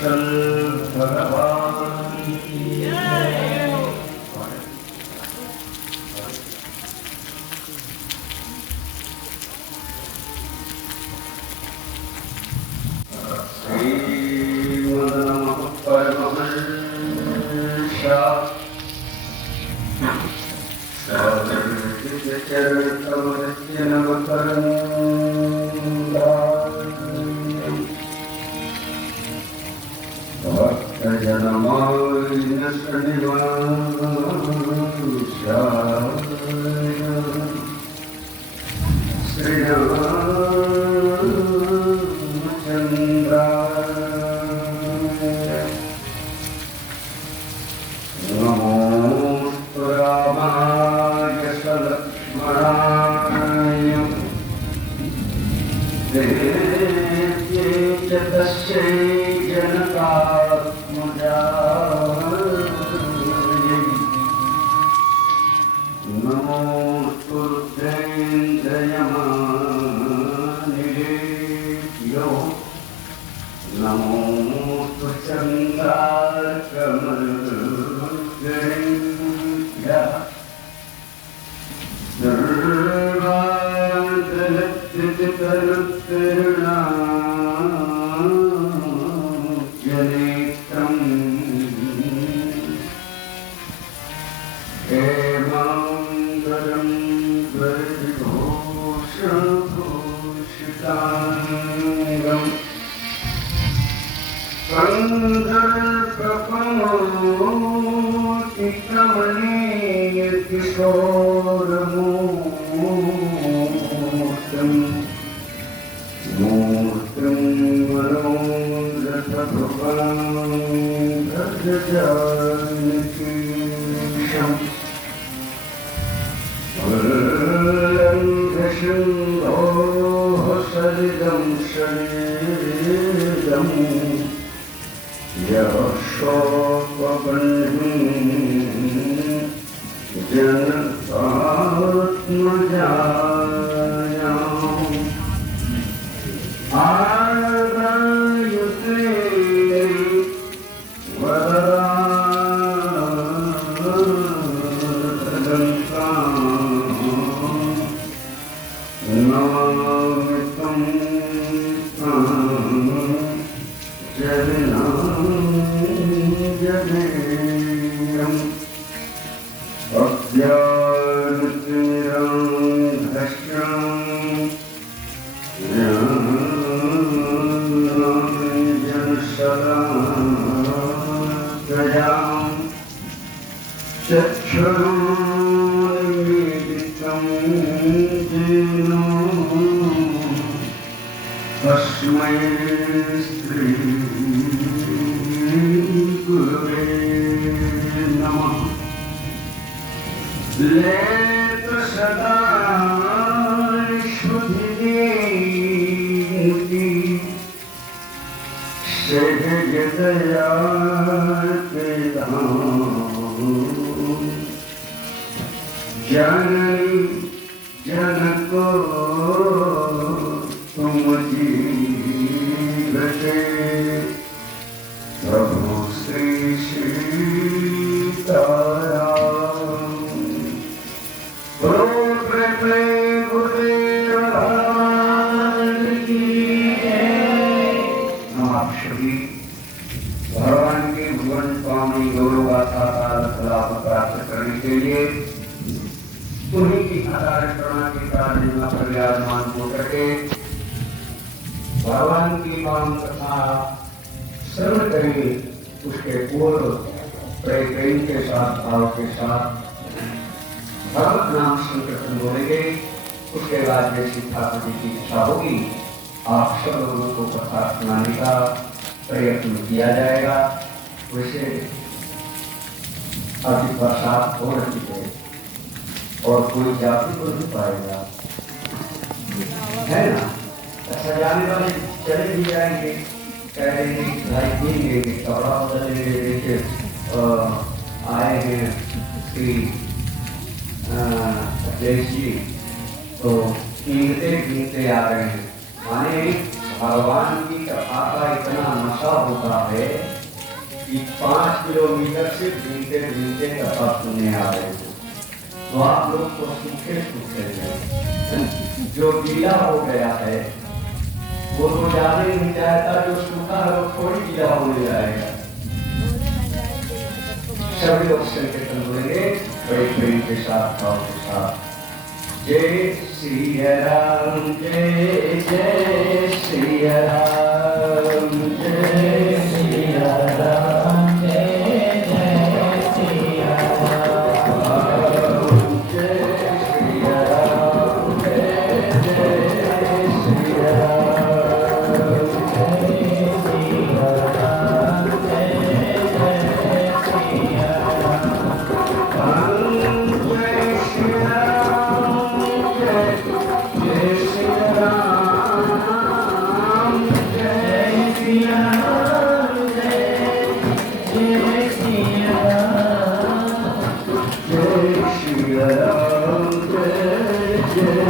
कौशल भगवान की जय। श्रीमद् परमहंस भगवान की कथा का इतना आशा होता है कि 5 किलोमीटर से घूमते घूमते कथा सुनने आ रहे हो तो आप लोग को सूखे सूखे हैं। जो गीला हो गया है वो तो जाने नहीं चाहता, जो सूखा है वो थोड़ी गीला होने जाएगा। सभी लोग संकीर्तन बोलेंगे बड़े प्रेम के साथ, भाव के साथ। जय श्री राम, जय जय श्री राम, जय श्री राम, जय जय श्री राम, जय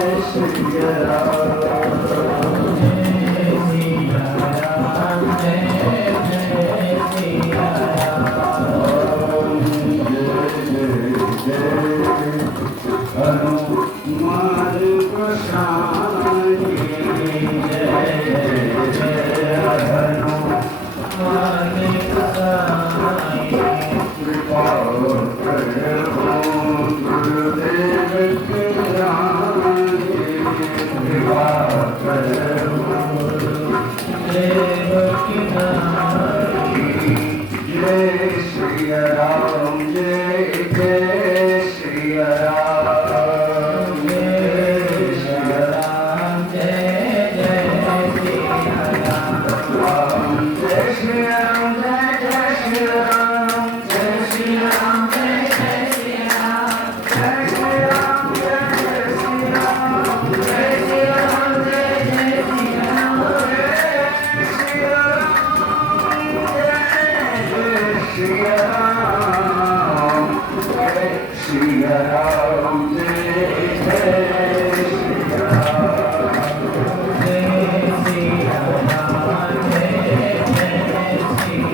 श्री राम, जय जय श्री राम, जय श्री राम, जय जय श्री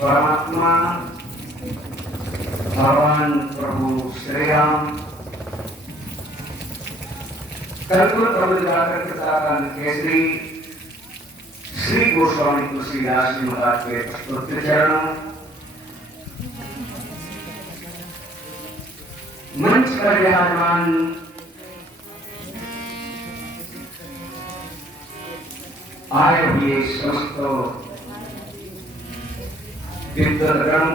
परमात्मा भगवान प्रभु श्री राम कल्पुर कमलदाकर कृताकांत केसरी श्री गोस्वामी तुलसीदास जी महाराज के स्तुति चरणों मंच पर विराजमान आए हुए समस्त कीर्तनगण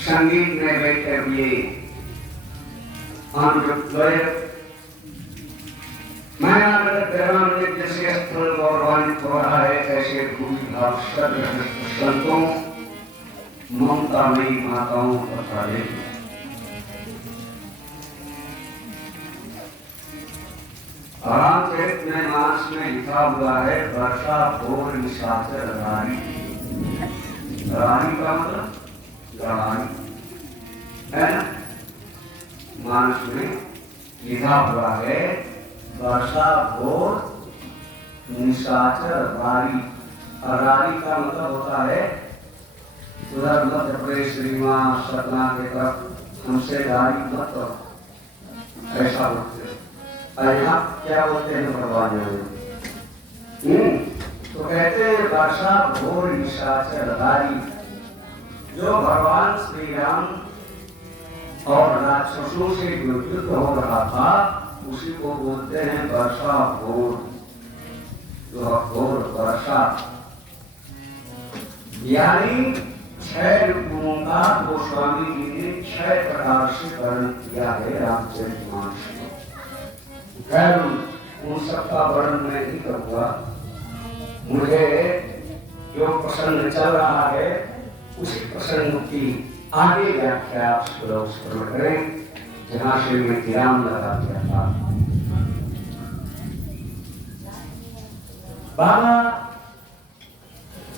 संगीत में बैठे हुए आंध्रद्वय मैं जैसे स्थल गौरवान्वित हो रहा है ऐसे भूमि भाव संतों ममता मई माताओं तथा रामचरित में मास में लिखा हुआ है वर्षा भोर निशाचर रानी। रानी का मतलब रानी है ना। मानस में लिखा हुआ है वर्षा भोर निशाचर रानी। रानी का मतलब होता है उधर मध्य प्रदेश रीवा सतना के तरफ हमसे गाड़ी मत ऐसा बोलते हैं। यहाँ क्या बोलते हैं भगवान तो कहते हैं वर्षा भोर निशाचर रानी। जो भगवान श्री राम और राक्षसों से जो युद्ध हो रहा था उसी को बोलते हैं वर्षा घोर, जो घोर वर्षा। यानी 6 ऋतुओं का गोस्वामी जी ने 6 प्रकार से वर्णन किया है रामचरितमानस में। खैर उन सबका वर्णन मैं नहीं करूंगा। मुझे जो प्रसंग चल रहा है उसी प्रसंग की आगे व्याख्या आप श्रवण करें, जहां से मैं विराम लगा दिया था। बाबा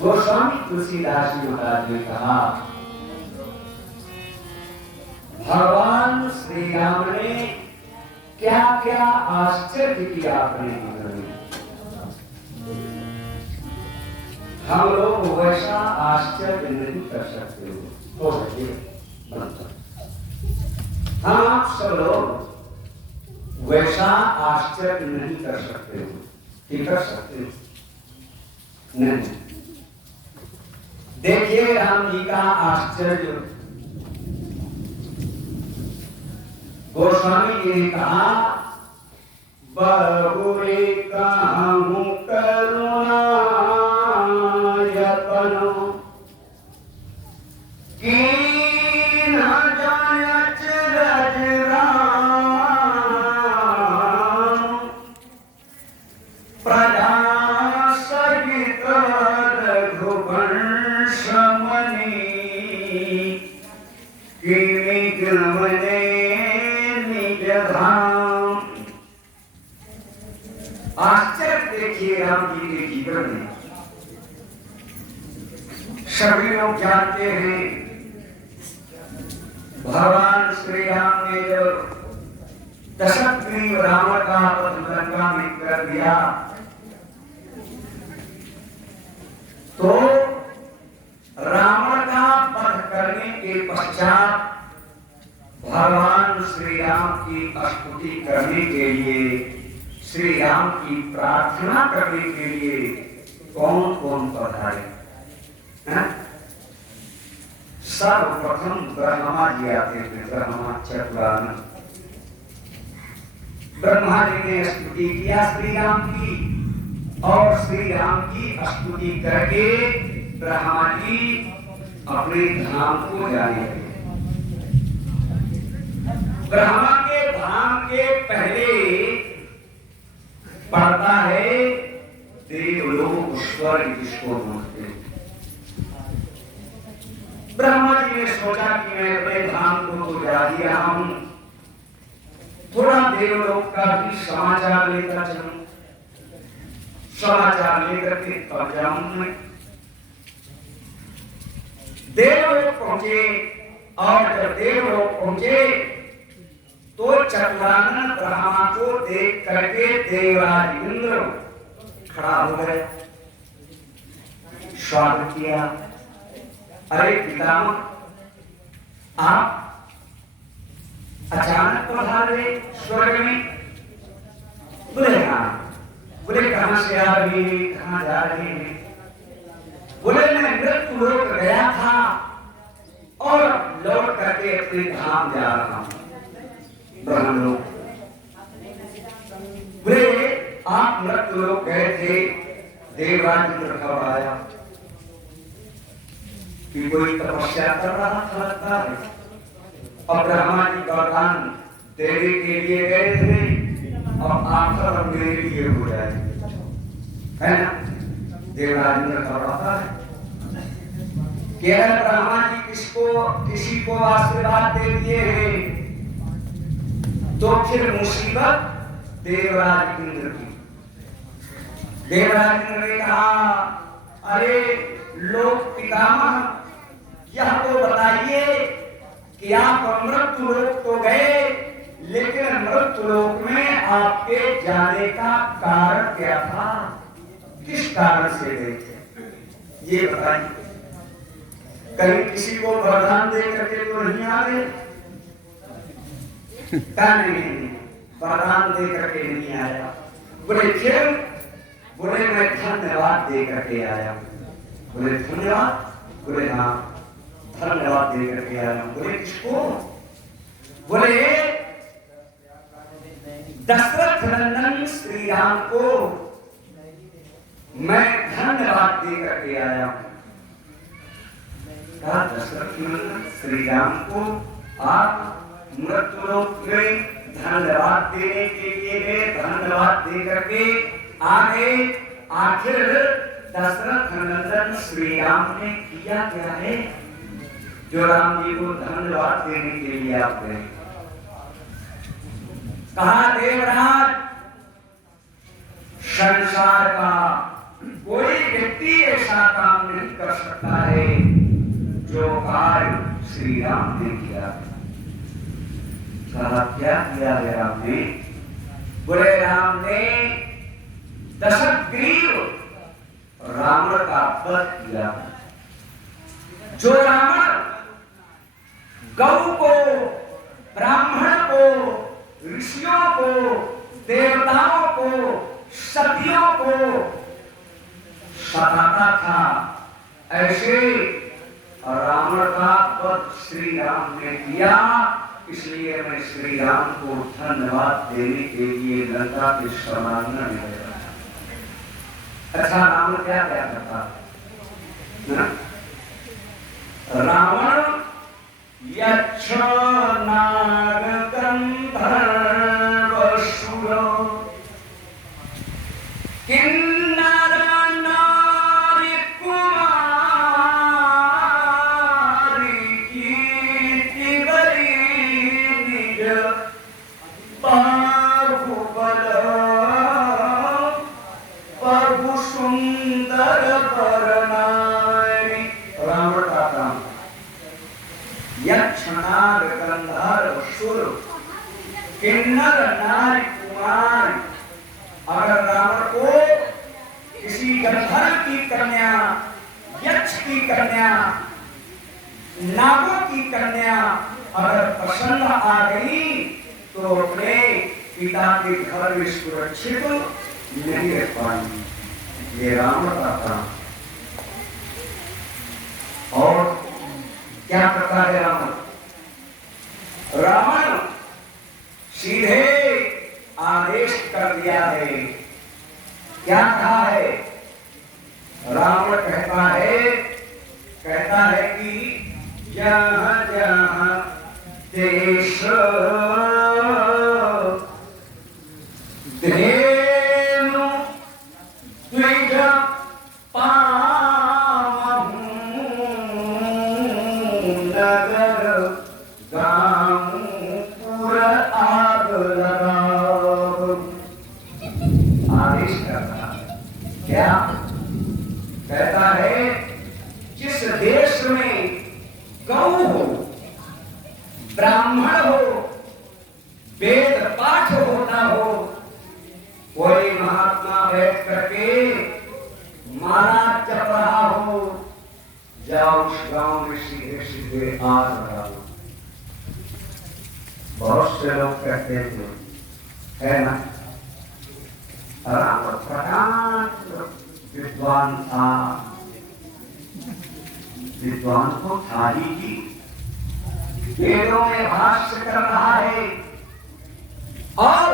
गोस्वामी तुलसीदास जी महाराज ने कहा, भगवान श्री राम ने क्या क्या आश्चर्य किया अपने जीवन में, हम लोग वैसा आश्चर्य नहीं कर सकते हो। तो हम आप सब लोग वैसा आश्चर्य नहीं कर सकते हो। कि कर सकते हो? नहीं। देखिए राम जी का आश्चर्य। गोस्वामी जी ने कहा, बहुरे कहूं करुणा यतन की न जायच रज राम, प्रजा सहित रघुवंश मणि, किमि गमने निज धाम। आश्चर्य देखिए राम जी के जीवन में। सभी लोग जानते हैं भगवान श्री राम ने जब दशग्रीव रावण का वध लंका में कर दिया तो रावण का वध करने के पश्चात भगवान श्री राम की स्तुति करने के लिए, श्री राम की प्रार्थना करने के लिए कौन कौन पधारे? सर्वप्रथम ब्रह्मा जी आते थे। ब्रह्मा चतुरानन ब्रह्मा जी ने स्तुति किया श्री राम की, और श्री राम की स्तुति करके ब्रह्मा जी अपने धाम को जाने लगे। ब्रह्मा के धाम के पहले पड़ता है देवलोक स्वर्ग, जिसको बोलते हैं। ब्रह्मा जी ने सोचा कि मैं अपने धाम को तो जा दिया हूं, थोड़ा देवलोक का भी समाचार लेकर चलूं, समाचार लेकर के तब जाऊं मैं। देवलोक पहुंचे, और जब देवलोक पहुंचे तो चतुरानन ब्रह्मा को देख करके देवराज इंद्र खड़ा हो गए, स्वागत किया। अरे पितामह, आप अचानक पधारे स्वर्ग में? बोले हाँ। बोले कहां से आ रही है, कहां जा रही है? बोले मैं मृत्यु लोक गया था और लौट करके अपने धाम जा रहा हूं, ब्रह्मलोक। बोले आप मृत्यु लोक गए थे, देवराज इंद्र कब आया? कि कोई तपस्या कर रहा था लगता है, और ब्रह्मा जी वरदान देने के लिए गए थे, और आखिर मेरे लिए हो जाए, है ना? देवराज इंद्र कर रहा है कि अगर ब्रह्मा जी किसी को आशीर्वाद दे दिए हैं तो फिर मुसीबत देवराज इंद्र की। देवराज इंद्र ने कहा, अरे लोक पितामह, यह तो बताइए कि आप मृत्यु लोक तो गए, लेकिन मृत्यु लोक में आपके जाने का कारण क्या था? किस कारण से गए थे? ये बताइए। कहीं किसी को वरदान दे करके तो नहीं आ गए? नहीं, वरदान दे करके नहीं आया। बोले फिर? बोले मैं धन्यवाद दे करके आया। बोले धन्यवाद? बोले हाँ, धन्यवाद दे करके आया। बोले किसको? बोले दशरथ नंदन श्री राम को मैं धन्यवाद दे करके आया हूं। कहा दशरथ नंदन श्री राम को आप मृत्युलोक में धन्यवाद देने के लिए गए, धन्यवाद दे करके आगे। आखिर दशरथ नंदन श्री राम ने किया क्या है जो राम जी को धन्यवाद देने के लिए आप गए? कहा देवराज, संसार का कोई व्यक्ति ऐसा काम नहीं कर सकता है जो कार्य श्री राम ने किया। कहा क्या किया है राम ने? बोले राम ने दशग्रीव रावण का वध किया। जो रावण गौ को, ब्राह्मण को, ऋषियों को, देवताओं को, सतियों को सताता था, ऐसे रावण का वध श्री राम ने किया। इसलिए मैं श्री राम को धन्यवाद देने के लिए लंका की शरणागना में गया। अच्छा रावण क्या क्या करता? रावण यक्ष नाग गंधर्व असुर किन्नर नारी कुमारी कीर्ति बलि निज बाहुबल प्रभु सुंदर परनारी। रावण का काम यक्ष नाग गंधर्व असुर किन्नर नारी कुमार। अगर रावण को किसी गंधर्व की कन्या, यक्ष की कन्या, नागों की कन्या अगर पसंद आ गई तो अपने पिता के घर में सुरक्षित नहीं रह पाएंगे। ये रावण का काम। और क्या करता है रावण? रावण सीधे आदेश कर दिया है। क्या कहा है? रावण कहता है कि जहां जहां देश धेनु द्विज पावहूं नगर गांव पुर आग लगाओ। आदेश करता है। क्या कहता है? जिस देश में गौ हो, ब्राह्मण हो, वेद पाठ होता हो, कोई महात्मा बैठ करके महाराज जप रहा हो, जाओ उस गांव में सीधे सीधे आग लगाओ। बहुत से लोग कहते थे, है ना, रावण प्रकांड विद्वान था, विद्वान तो था ही की, वेदों में भाष्य कर रहा है। और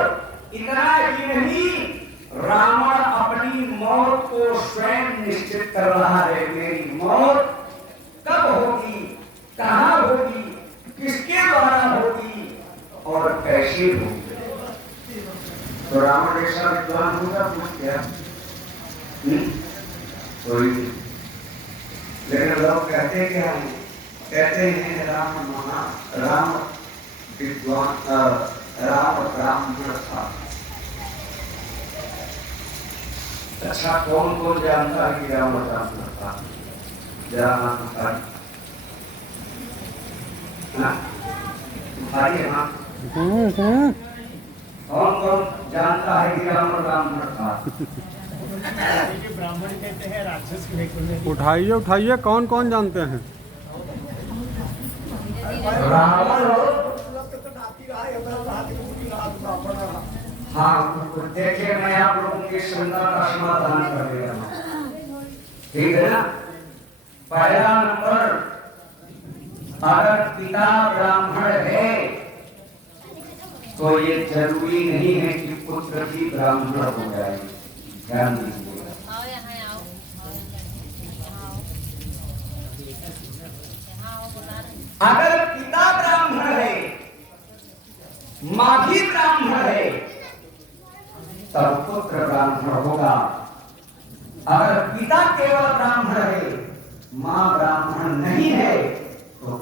इतना ही नहीं, रावण अपनी मौत को स्वयं निश्चित कर रहा है। मेरी मौत कब होगी, कहां होगी, किसके द्वारा होगी और कैसे होगी। तो रावण ऐसा विद्वान होगा? कुछ क्या कोई। लेकिन लोग कहते क्या है? कहते हैं राम विद्वान, राम ब्राह्मण था। अच्छा कौन कौन जानता है कि राम ब्राह्मण था? जरा उठाइए हाथ। कौन कौन जानता है कि राम ब्राह्मण था? ब्राह्मण कहते हैं राक्षस के लेकर। उठाइए उठाइए, कौन कौन जानते हैं? रावण। हाँ देखिए, मैं आप लोगों की शंका का समाधान कर रहा हूँ, ठीक है ना। पहला नंबर, अगर पिता ब्राह्मण है तो तो ये जरूरी नहीं है कि पुत्र भी ब्राह्मण हो जाए। ध्यान दीजिएगा। अगर पिता ब्राह्मण है, माँ भी ब्राह्मण है, तब पुत्र ब्राह्मण होगा। अगर पिता केवल ब्राह्मण है, माँ ब्राह्मण नहीं है, तो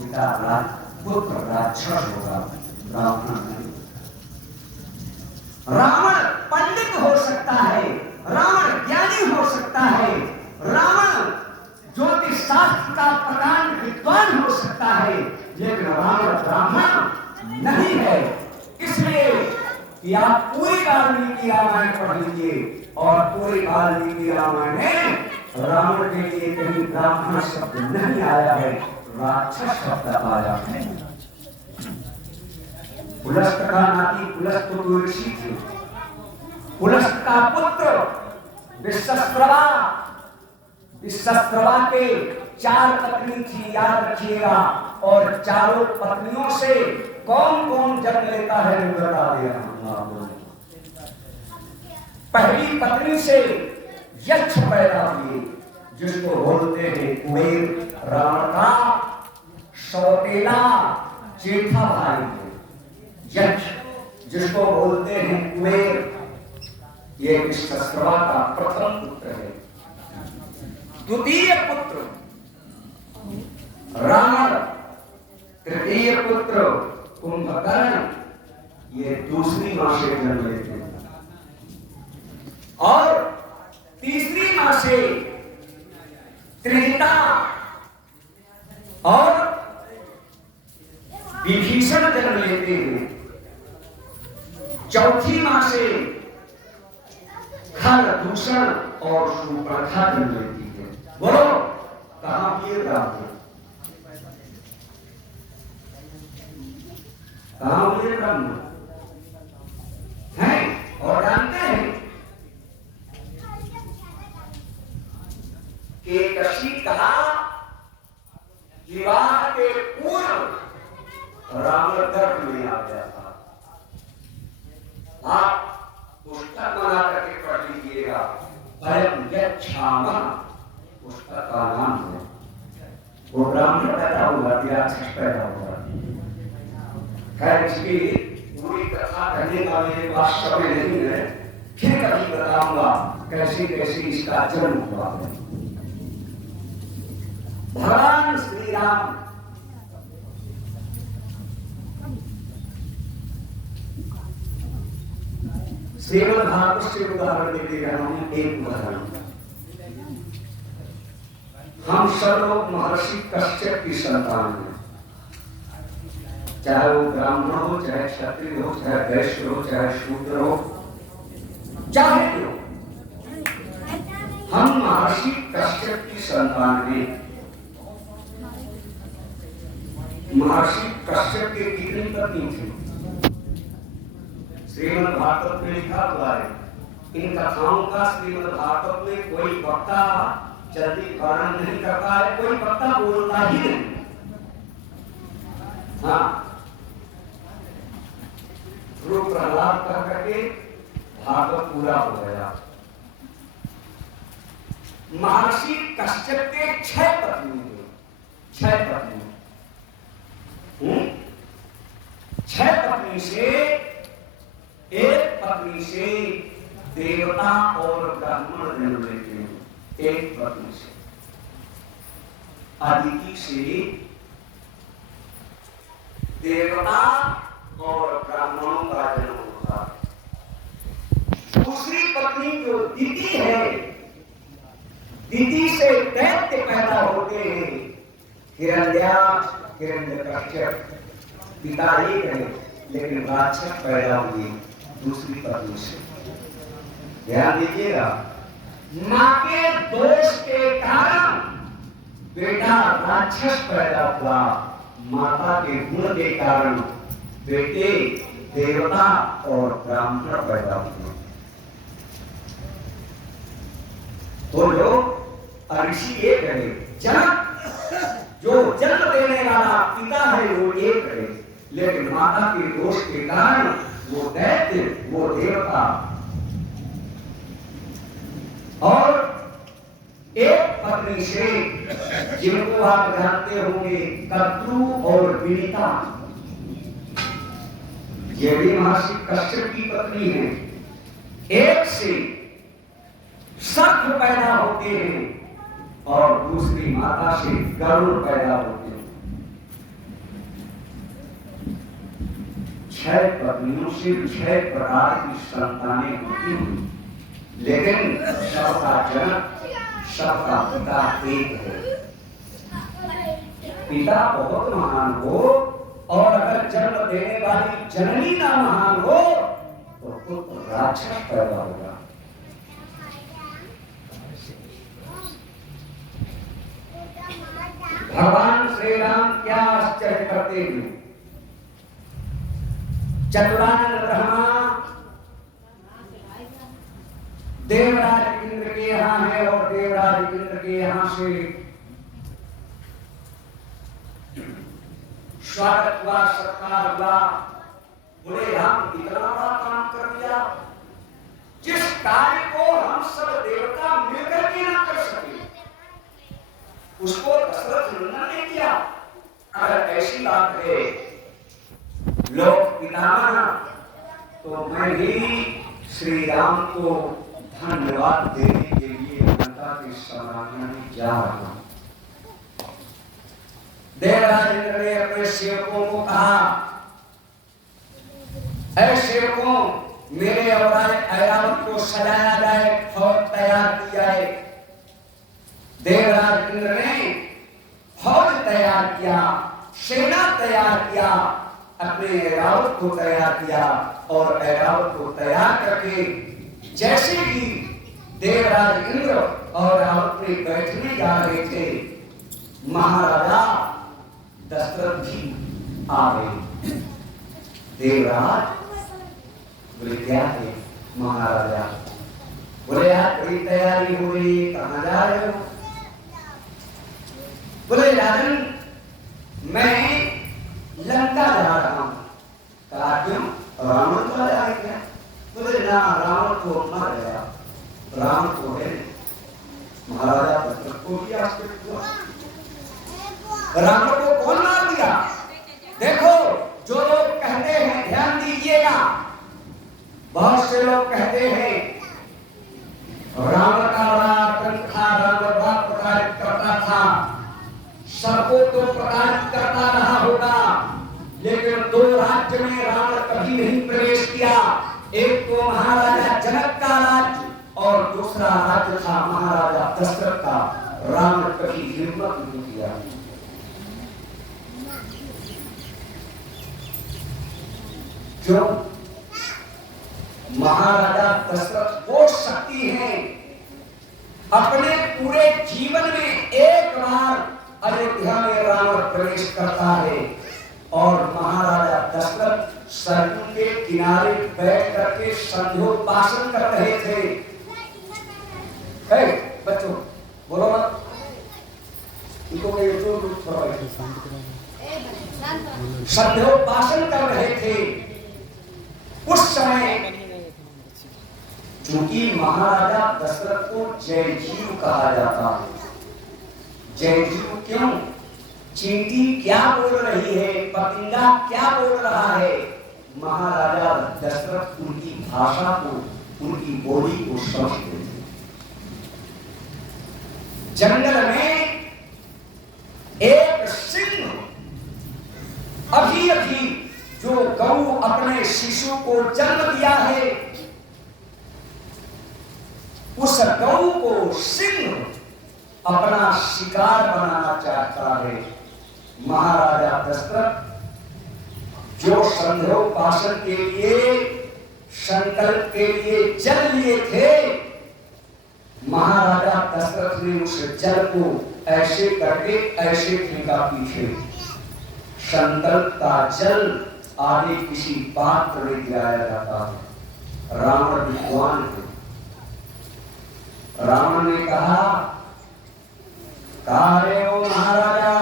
पुत्र राक्षस होगा, ब्राह्मण नहीं। रावण पंडित हो सकता है, रावण ज्ञानी हो सकता है, रावण ज्योतिष शास्त्र का प्रकांड विद्वान हो सकता है, लेकिन रावण ब्राह्मण नहीं है। इसलिए कि आप पूरी वाल्मीकि रामायण पढ़ लीजिए और पूरी वाल्मीकि रामायण में रावण के लिए कहीं ब्राह्मण शब्द नहीं आया है, राक्षस शब्द आया है। पुलस्त का नाती पुलस्त ऋषि थे। पुलस्त का पुत्र विश्वस्त्रवा, विश्वस्त्रवा के 4 पत्नी थी, याद रखिएगा। और चारों पत्नियों से कौन कौन जन्म लेता है बता दिया। पहली पत्नी से यक्ष पैदा हुए, जिसको बोलते हैं कुबेर, रावण का सौतेला जेठा भाई है यक्ष, जिसको बोलते हैं कुबेर। ये विश्वस्त्रवा का प्रथम पुत्र है। द्वितीय पुत्र रावण, तृतीय पुत्र कुंभकर्ण, ये दूसरी मां से जन्म लेते हैं। और तीसरी मां से त्रिजटा और विभीषण जन्म लेते हैं। चौथी मां से खर, दूषण और सुपर्णखा जन्म लेती है। बोलो कहां किए ब्राह्मण, कहां हुए ब्राह्मण हैं? और जानते हैं कि कशी कहा विवाह के पूर्व रावण गर्भ में आ गया था। आप पुस्तक बना करके पढ़ लीजिएगा, वयम यच्छामः पुस्तक का नाम है। वो ब्राह्मण पैदा हुआ, राक्षस पैदा हुआ। खैर इसकी पूरी कथा करने का मेरे पास समय नहीं है, फिर कभी बताऊंगा कैसे कैसे इसका जन्म हुआ है। भगवान श्री राम श्रीमद् भागवत से उदाहरण देते रहा हूं। एक उदाहरण, हम सब लोग महर्षि कश्यप की संतान हैं। चाहे वो ब्राह्मण हो, चाहे क्षत्रिय हो, चाहे वैश्य हो, चाहे शूद्र हो, चाहे क्यों, हम महर्षि कश्यप की संतान हैं। महर्षि कश्यप के कितनी पत्नी थी? श्रीमद् भागवत में लिखा हुआ है। इन कथाओं का श्रीमद् भागवत में कोई वक्ता जल्दी वर्णन नहीं करता है, कोई वक्ता बोलता ही नहीं। हाँ, ध्रुव प्रहलाद कह करके भागवत पूरा हो गया। महर्षि कश्यप के 6 पत्नी थे, 6 पत्नी। 6 पत्नी से एक पत्नी से देवता और ब्राह्मण जन्म लेते हैं। एक पत्नी से अदिति से देवता और ब्राह्मणों का जन्म होता है। दूसरी पत्नी जो दिति है, दिति से दैत्य पैदा होते हैं। हिरण्याक्ष, हिरण्यकश्यप, पिता एक है लेकिन राक्षस पैदा हुए दूसरी पत्नी से। ध्यान दीजिएगा, मां के दोष के कारण बेटा राक्षस पैदा हुआ, माता के गुण के कारण बेटे देवता और ब्राह्मण पैदा हुए। तो लोग ऋषि एक है, जनक जो जन्म देने वाला पिता है वो एक है, लेकिन माता के दोष के कारण वो दैत्य, वो देवता। और एक पत्नी से, जिनको आप जानते होंगे, कद्रू और विनीता, ये भी महर्षि कश्यप की पत्नी है। एक से सर्प पैदा होते हैं और दूसरी माता से गरुड़ पैदा होते हैं। 6 पत्नियों से 6 प्रकार की संतानें होती हैं, लेकिन सबका जनक, सबका पिता एक है। पिता बहुत महान हो और अगर जन्म देने वाली जननी ना महान हो तो पुत्र राक्षस पैदा होगा। भगवान श्री राम क्या आश्चर्य करते हैं। चतुरानन ब्रह्मा देवराज इंद्र के यहाँ है और देवराज इंद्र के यहाँ से स्वागत हुआ, सत्कार हुआ। बोले राम इतना बड़ा काम कर दिया, जिस कार्य को हम सब देवता मिलकर के ना कर सके, उसको दशरथ नंदन ने किया। अगर ऐसी बात है लोक पितामह, तो मैं भी श्री राम को धन्यवाद देने के लिए जनता की सराहना में जा रहा हूं। देवराज इंद्र ने अपने सेवकों को कहा, ऐ सेवकों, मेरे और ऐरावत को सजाया जाए, फौज तैयार की जाए। देवराज इंद्र ने फौज तैयार किया, सेना तैयार किया, अपने ऐरावत को तैयार किया और ऐरावत को तैयार करके जैसे ही देवराज इंद्र और ऐरावत में बैठने जा रहे थे, महाराजा दशरथ जी आ गए। देवराज बोले क्या है महाराजा? बोले आज बड़ी तैयारी हो रही है, कहाँ जा रहे हो? बोले राजन, मैं लंका जा रहा हूं। कहा क्यों? रावण तो आया है क्या? बोले ना, रावण तो मर गया, रावण तो है। महाराजा दशरथ को भी आश्चर्य हुआ, रावण को कौन मार दिया? देखो, जो लोग कहते हैं, ध्यान दीजिएगा, बहुत से लोग कहते हैं रावण का बड़ा आतंक था, रावण बड़ा प्रताड़ित करता था, सबको तो प्रताड़ित करता रहा होगा, लेकिन 2 राज्य में रावण कभी नहीं प्रवेश किया। एक तो महाराजा जनक का राज्य और दूसरा राज्य था महाराजा दशरथ का। रावण कभी हिम्मत नहीं किया। क्यों? महाराजा दशरथ वो शक्ति है, अपने पूरे जीवन में एक बार अयोध्या में रावण प्रवेश करता है और महाराजा दशरथ सरयू के किनारे बैठ करके संध्योपासन कर रहे थे। बच्चों बोलो मत, इनको संध्योपासन कर रहे थे। उस समय चूंकि महाराजा दशरथ को जयजीव कहा जाता है। जयजीव क्यों? चींटी क्या बोल रही है, पतिंगा क्या बोल रहा है, महाराजा दशरथ उनकी भाषा को, उनकी बोली को समझते थे। जंगल में एक सिंह अभी अभी जो गऊ अपने शिशु को जन्म दिया है, उस गऊ को सिंह अपना शिकार बनाना चाहता है। महाराजा दशरथ जो संध्योपासन के लिए, संकल्प के लिए जल लिए थे, महाराजा दशरथ ने उस जल को ऐसे करके ऐसे फेंका पीछे। संकल्प का जल आगे किसी पात्र में गिराया जाता है। रावण विद्वान है। रावण ने कहा, "कार्य हो महाराजा,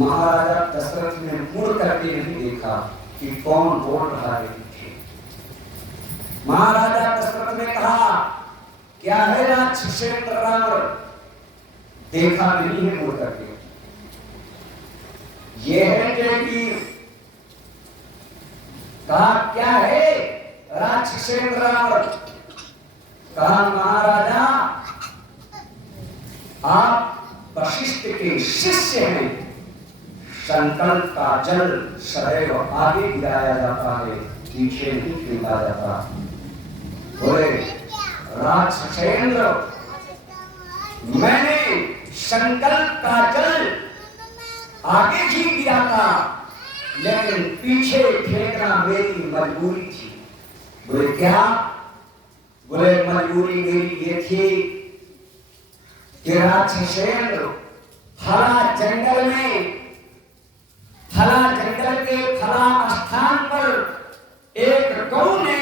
महाराजा दशरथ ने मुड़ करके नहीं देखा कि कौन बोल रहा है पीछे। महाराजा दशरथ ने कहा, क्या है राक्षसेंद्र रावण? देखा नहीं है मुड़ करके। ये है जयवीर। कहा, क्या है राक्षसेंद्र रावण? कहा, महाराजा आप वशिष्ठ के शिष्य हैं। संकल्प का जल सदैव आगे गिराया जाता है, पीछे नहीं फेंका जाता। बोले, राक्षसेंद्र, मैंने संकल्प का जल आगे ही गिरा था, लेकिन पीछे फेंकना मेरी मजबूरी थी। बोले, क्या? बोले, मजबूरी मेरी ये थी कि राक्षसेंद्र फला जंगल में, फला जंगल के फला स्थान पर एक गौ ने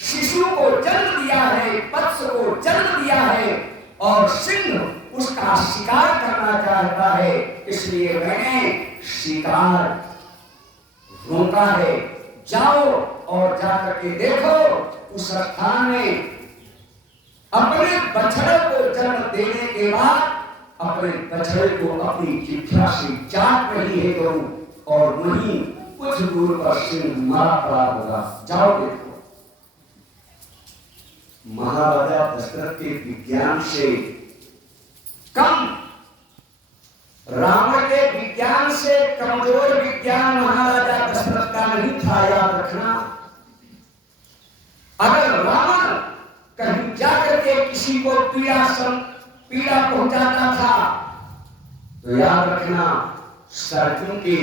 शिशु को जन्म दिया है, वत्स को जन्म दिया है, और सिंह उसका शिकार करना चाहता है, इसलिए मैंने शिकार रोका है। जाओ और जाकर के देखो, उस स्थान में अपने बछड़े को जन्म देने के बाद अपने बछड़े को अपनी जिह्वा से चाट रही है गौ, और वहीं कुछ दूर पर सिंह मरा पड़ा होगा। जाओ देखो। महाराजा दशरथ के विज्ञान से कम, रावण के विज्ञान से कमजोर विज्ञान महाराजा दशरथ का नहीं था, याद रखना। अगर रावण कहीं जाकर के किसी को पीड़ा पहुंचाता था, तो याद रखना, सड़कों के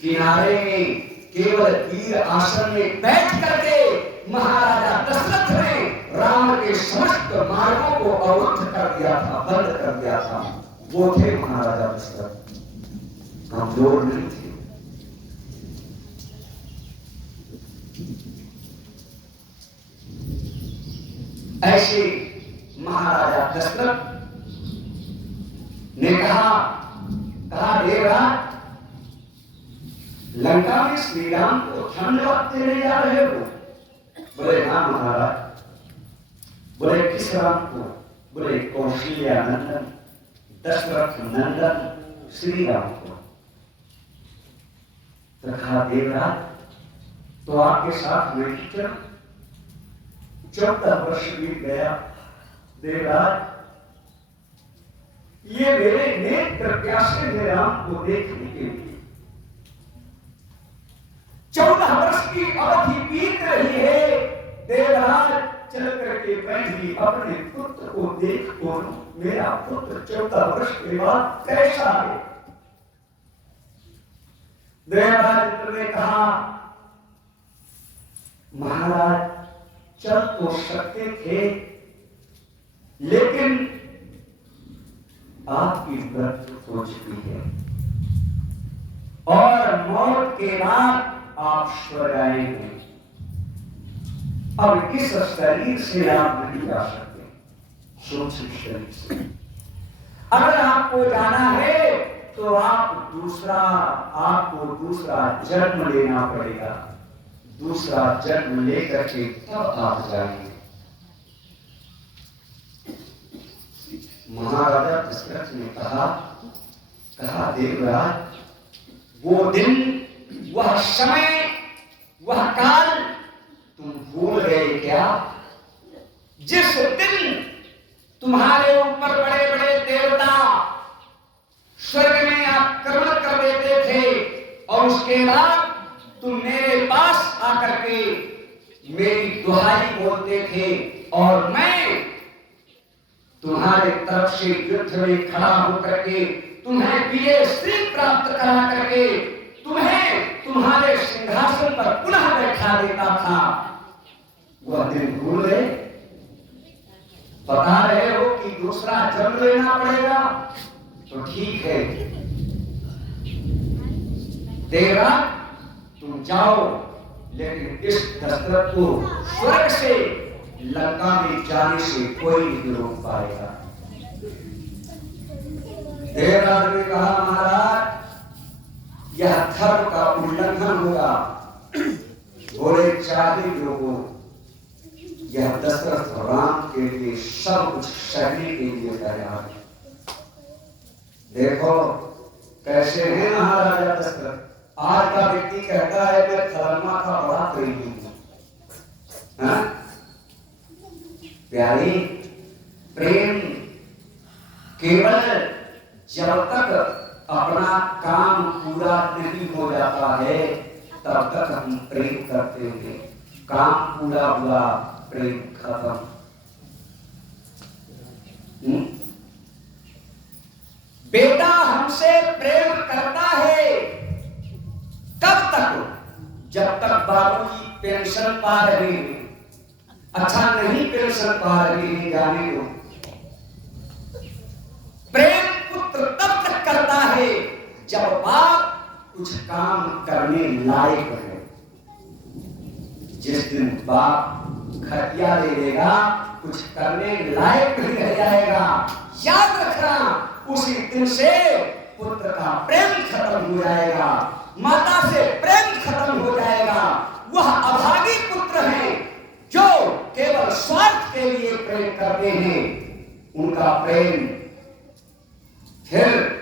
किनारे में केवल वीर आसन में बैठ करके महाराजा दशरथ ने रावण के समस्त मार्गों को अवरुद्ध कर दिया था, बंद कर दिया था। वो थे महाराजा दशरथ, कमजोर नहीं थे। ऐसे महाराजा दशरथ ने कहा, देवराज, लंका में श्री राम को धन्यवाद देने जा रहे हो? बोले, हाँ महाराज। बोले, किस राम को? बोले, कौशल्या नंदन, दशरथ नंदन श्री राम को। तो कहा, देवराज, तो आपके साथ मैं ही चलूं? 14 वर्ष बीत गया देवराज, ये मेरे नेत्र प्यासे हैं राम को देखने के लिए। 14 वर्ष की अवधि बीत रही है देवराज, चल करके मैं भी अपने पुत्र को देख को मेरा पुत्र 14 वर्ष के बाद कैसा है? देवराज ने कहा, महाराज चल तो सकते थे, लेकिन आपकी मृत्यु हो चुकी है, और मौत के बाद आप स्वर्ग आएंगे। अब इस शरीर से आप नहीं जा सकते, सूक्ष्म शरीर से। अगर आपको जाना है तो आपको दूसरा जन्म लेना पड़ेगा। दूसरा जन्म लेकर के तब आप जाएंगे। महाराजा दशरथ ने कहा, देवराज, वो दिन, वह समय, वह काल तुम भूल गए क्या? जिस दिन तुम्हारे ऊपर बड़े बड़े देवता स्वर्ग में आक्रमण कर देते थे, और उसके बाद तुम मेरे पास आकर के मेरी दुहाई बोलते थे, और मैं तुम्हारे तरफ से युद्ध में खड़ा होकर के तुम्हें विजय श्री प्राप्त करा करके तुम्हें तुम्हारे सिंहासन पर पुनः बैठा देता था। वह दिन भूल गए? बता रहे हो कि दूसरा जन्म लेना पड़ेगा, तो ठीक है देवराज, तुम जाओ, लेकिन इस दशरथ को स्वर्ग से लंका में जाने से कोई नहीं रोक पाएगा। देवराज ने कहा, महाराज यह धर्म का उल्लंघन होगा। बोले चाहे जो हो, यह दशरथ राम के लिए सब कुछ सहने के लिए तैयार है। देखो कैसे हैं महाराजा दशरथ। आज का व्यक्ति कहता है मैं धर्मा का बड़ा प्रेमी हूं। हाँ? प्यारी, प्रेम केवल जब तक अपना काम पूरा नहीं हो जाता है तब तक हम प्रेम करते हैं। काम पूरा हुआ, प्रेम खत्म। बेटा हमसे प्रेम करता है कब तक? जब तक बाबूजी पेंशन पा रहे हैं। अच्छा नहीं पेंशन पा रहे हैं, जाने दो। प्रेम पुत्र तब तक करता है जब बाप कुछ काम करने लायक है। जिस दिन बाप खटिया ले लेगा, कुछ करने लायक नहीं रह जाएगा, याद रखना, उसी दिन से पुत्र का प्रेम खत्म हो जाएगा, माता से प्रेम खत्म हो जाएगा। वह अभागी पुत्र हैं जो केवल स्वार्थ के लिए प्रेम करते हैं। उनका प्रेम फिर